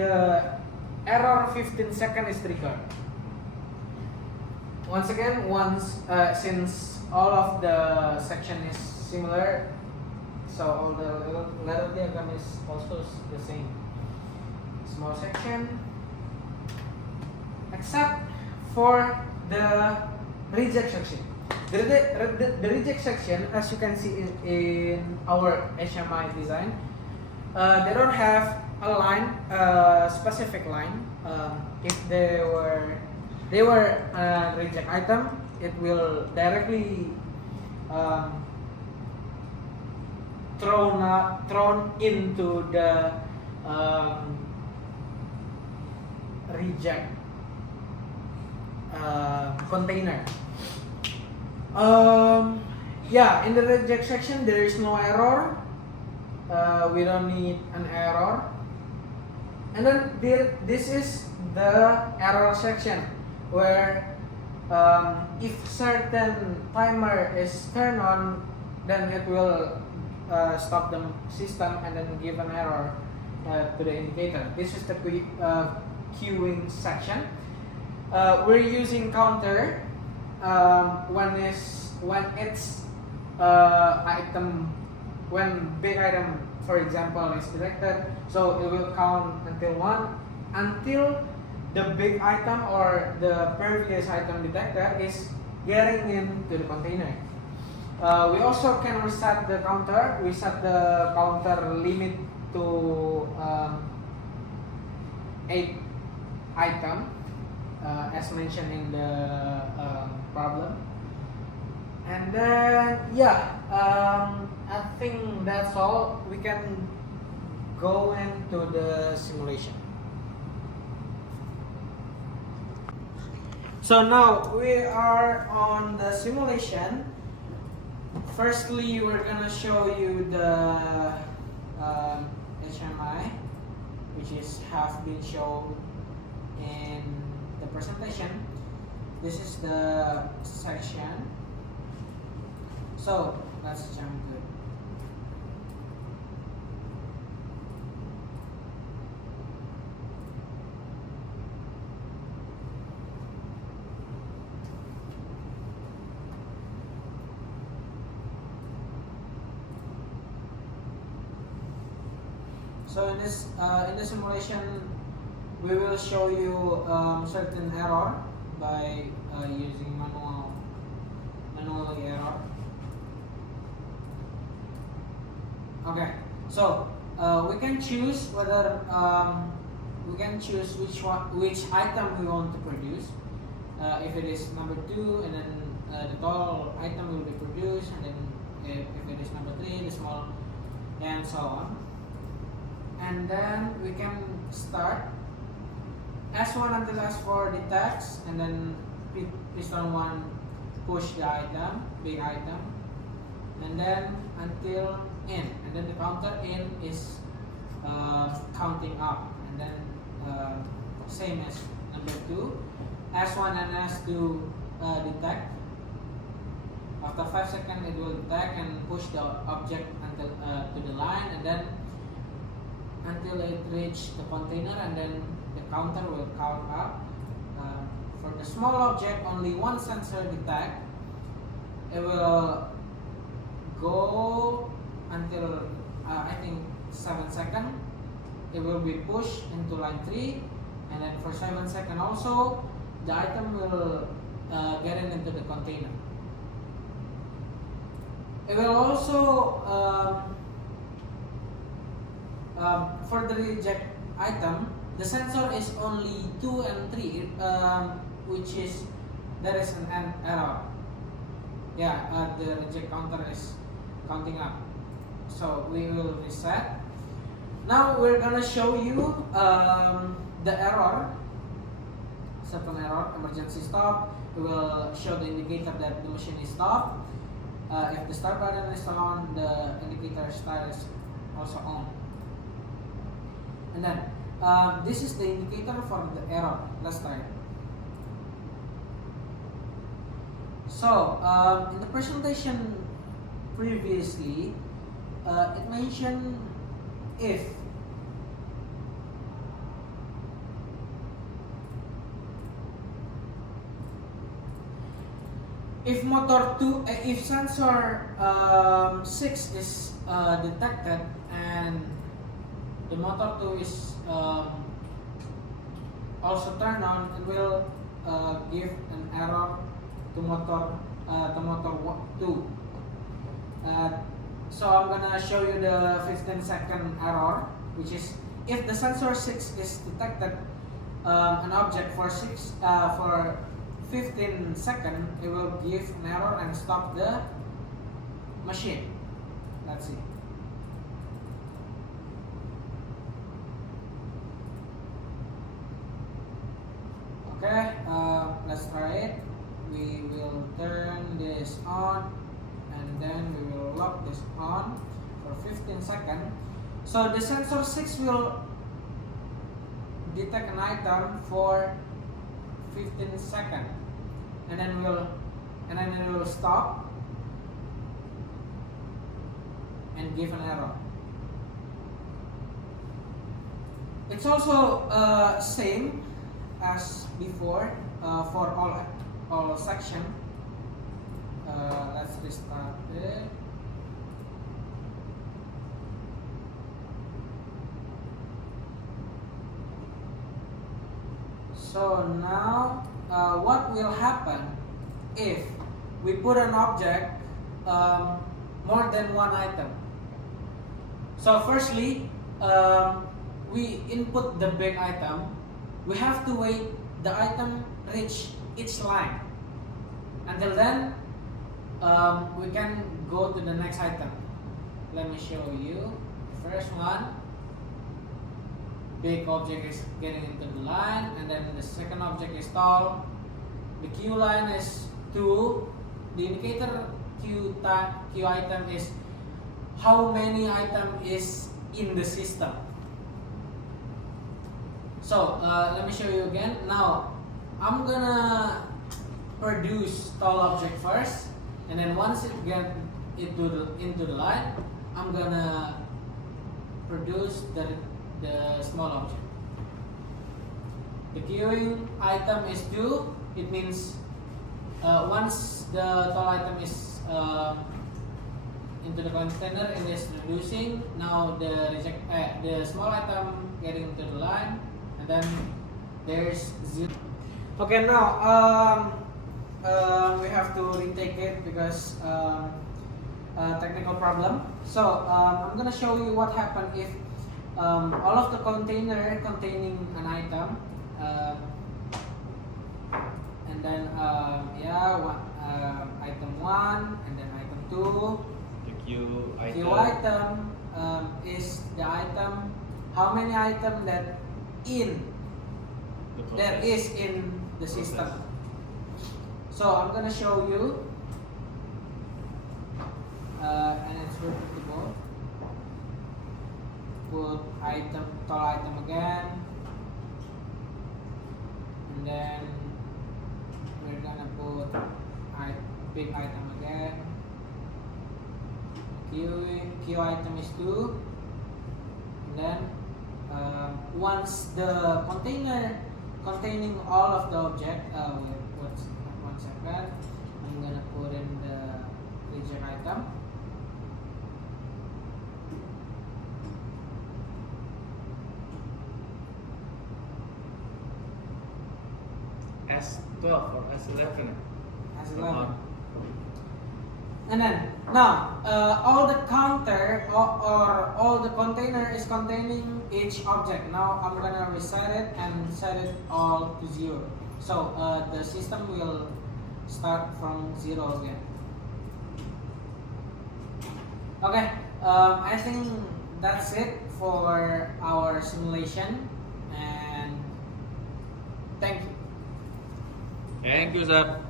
the error 15 second is triggered. Once again, since all of the section is similar, so all the letter diagram is also the same. Small section, except for the reject section. The reject section, as you can see in our HMI design, they don't have a line, specific line. If they were a reject item, it will directly thrown into the reject container. Yeah, in the reject section there is no error. We don't need an error. And then this is the error section, where if certain timer is turned on, then it will stop the system and then give an error to the indicator. This is the queuing section. We're using counter when it's when big item, for example, is detected, so it will count until 1 until the big item or the previous item detected is getting into the container. We also can reset the counter. We set the counter limit to 8 items, as mentioned in the problem. And then I think that's all. We can go into the simulation. So now we are on the simulation. Firstly, we're gonna show you the HMI, which have been shown in the presentation. This is the section. So let's jump to it. So in this simulation, we will show you certain error by using manual error. Okay, so we can choose whether which item we want to produce. If it is number 2, and then the tall item will be produced, and then if it is number 3, the small, and so on. And then we can start S1 until S4 detects, and then piston 1 push the item, big item, and then until in, and then the counter in is counting up, and then same as number 2, S1 and S2 detect. After 5 seconds, it will detect and push the object until to the line, and then until it reaches the container, and then the counter will count up. For the small object, only one sensor detect. It will go until I think 7 seconds. It will be pushed into line 3, and then for 7 seconds also, the item will get into the container. It will also for the reject item, the sensor is only 2 and 3, which is there is an error. Yeah, the reject counter is counting up. So we will reset. Now we're gonna show you the error. Certain error, emergency stop. We will show the indicator that the machine is stopped. If the start button is on, the indicator start is also on. And then this is the indicator for the error. Let's try it. So in the presentation previously, it mentioned if if motor 2, if sensor 6 is detected and the motor 2 is also turned on, it will give an error to motor 2. So I'm gonna show you the 15-second error, which is if the sensor 6 is detected an object for 15 seconds, it will give an error and stop the machine. Let's see. Okay, let's try it. We will turn this on and then we will lock this on for 15 seconds. So the sensor 6 will detect an item for 15 seconds and then it will stop and give an error. It's also same as before for all section. Let's restart it. So now what will happen if we put an object more than one item? So firstly, we input the big item. We have to wait the item reach each line. Until then, we can go to the next item. Let me show you. The first one, big object is getting into the line, and then the second object is tall. The Q line is 2. The indicator Q item is how many item is in the system. So let me show you again. Now I'm gonna produce tall object first, and then once it get into the line, I'm gonna produce the small object. The queuing item is 2. It means once the tall item is into the container, it is reducing. Now the small item getting into the line, and then there's 0. Okay, now we have to retake it because technical problem. So I'm gonna show you what happened if all of the container containing an item, and then item 1 and then item 2. The Q item. Q item is the item. How many items that is in the system? So I'm gonna show you, and it's repeatable. Put tall item again, and then we're gonna put big item again. Q item is 2, and then once the container containing all of the object, wait 1 second, I'm gonna put in the reject item. S12 or S11. S11. And then now all the counter or all the container is containing each object. Now I'm gonna reset it and set it all to 0. So the system will start from 0 again. Okay, I think that's it for our simulation, and thank you. Thank you, sir.